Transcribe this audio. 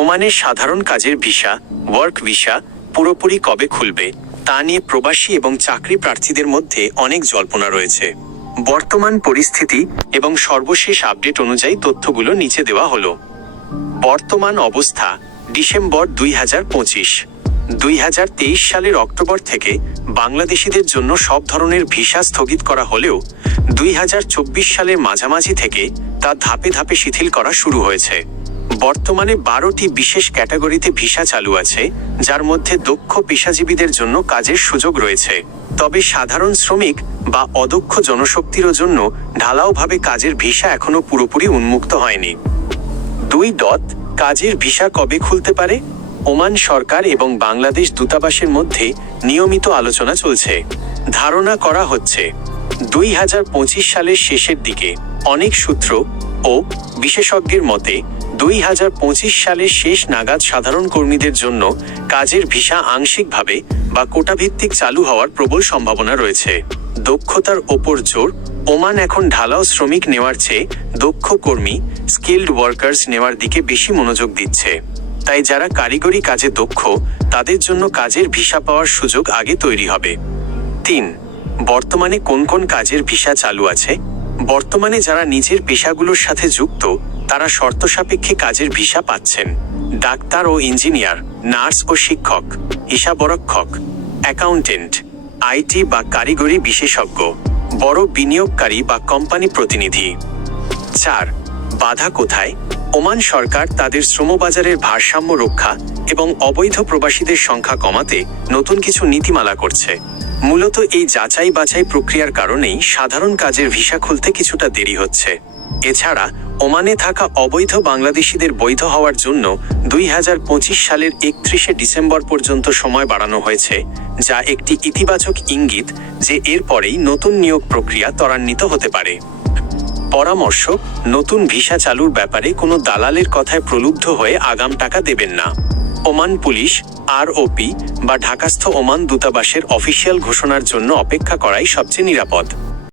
ওমানের সাধারণ কাজের ভিসা, ওয়ার্ক ভিসা পুরোপুরি কবে খুলবে তা নিয়ে প্রবাসী এবং চাকরি প্রার্থীদের মধ্যে অনেক জল্পনা রয়েছে। বর্তমান পরিস্থিতি এবং সর্বশেষ আপডেট অনুযায়ী তথ্যগুলো নিচে দেওয়া হলো। বর্তমান অবস্থা ডিসেম্বর 2025। 2023 সালের অক্টোবর থেকে বাংলাদেশিদের জন্য সব ধরনের ভিসা স্থগিত করা হলেও 2024 সালের মাঝামাঝি থেকে তা ধাপে ধাপে শিথিল করা শুরু হয়েছে। বর্তমানে 12টি বিশেষ ক্যাটাগরিতে ভিসা চালু আছে, যার মধ্যে দক্ষ পেশাজীবীদের জন্য কাজের সুযোগ রয়েছে। তবে সাধারণ শ্রমিক বা অদক্ষ জনশক্তির জন্য ঢালাওভাবে কাজের ভিসা এখনো পুরোপুরি উন্মুক্ত হয়নি। 2. কাজের ভিসা কবে খুলতে পারে? ওমান সরকার এবং বাংলাদেশ দূতাবাসের মধ্যে নিয়মিত আলোচনা চলছে। ধারণা করা হচ্ছে 2025 সালের শেষের দিকে। অনেক সূত্র ও বিশেষজ্ঞের মতে 2025 সালের শেষ নাগাদ সাধারণ কর্মীদের জন্য কাজের ভিসা আংশিকভাবে বা কোটাভিত্তিক চালু হওয়ার প্রবল সম্ভাবনা রয়েছে। দক্ষতার ওপর জোর। ওমান এখন ঢালাও শ্রমিক নেওয়ার চেয়ে দক্ষ কর্মী, স্কিল্ড ওয়ার্কার্স নেওয়ার দিকে বেশি মনোযোগ দিচ্ছে। তাই যারা কারিগরি কাজে দক্ষ তাদের জন্য কাজের ভিসা পাওয়ার সুযোগ আগে তৈরি হবে। 3. বর্তমানে কোন কোন কাজের ভিসা চালু আছে? বর্তমানে যারা নিজের পেশাগুলোর সাথে যুক্ত তারা শর্ত সাপেক্ষে কাজের ভিসা পাচ্ছেন। ডাক্তার ও ইঞ্জিনিয়ার, নার্স ও শিক্ষক, হিসাবরক্ষক, অ্যাকাউন্টেন্ট, আইটি বা কারিগরি বিশেষজ্ঞ, বড় বিনিয়োগকারী বা কোম্পানি প্রতিনিধি। 4. বাধা কোথায়? ওমান সরকার তাদের শ্রমবাজারের ভারসাম্য রক্ষা এবং অবৈধ প্রবাসীদের সংখ্যা কমাতে নতুন কিছু নীতিমালা করছে। মূলত এই যাচাই বাছাই প্রক্রিয়ার কারণেই সাধারণ কাজের ভিসা খুলতে কিছুটা দেরি হচ্ছে। এছাড়া ওমানে থাকা অবৈধ বাংলাদেশিদের বৈধ হওয়ার জন্য 2025 সালের 31 ডিসেম্বর পর্যন্ত সময় বাড়ানো হয়েছে, যা একটি ইতিবাচক ইঙ্গিত যে এরপরেই নতুন নিয়োগ প্রক্রিয়া ত্বরান্বিত হতে পারে। পরামর্শ: নতুন ভিসা চালুর ব্যাপারে কোনো দালালের কথায় প্রলুব্ধ হয়ে আগাম টাকা দেবেন না। ওমান পুলিশ, আরওপি বা ঢাকাস্থ ওমান দূতাবাসের অফিসিয়াল ঘোষণার জন্য অপেক্ষা করাই সবচেয়ে নিরাপদ।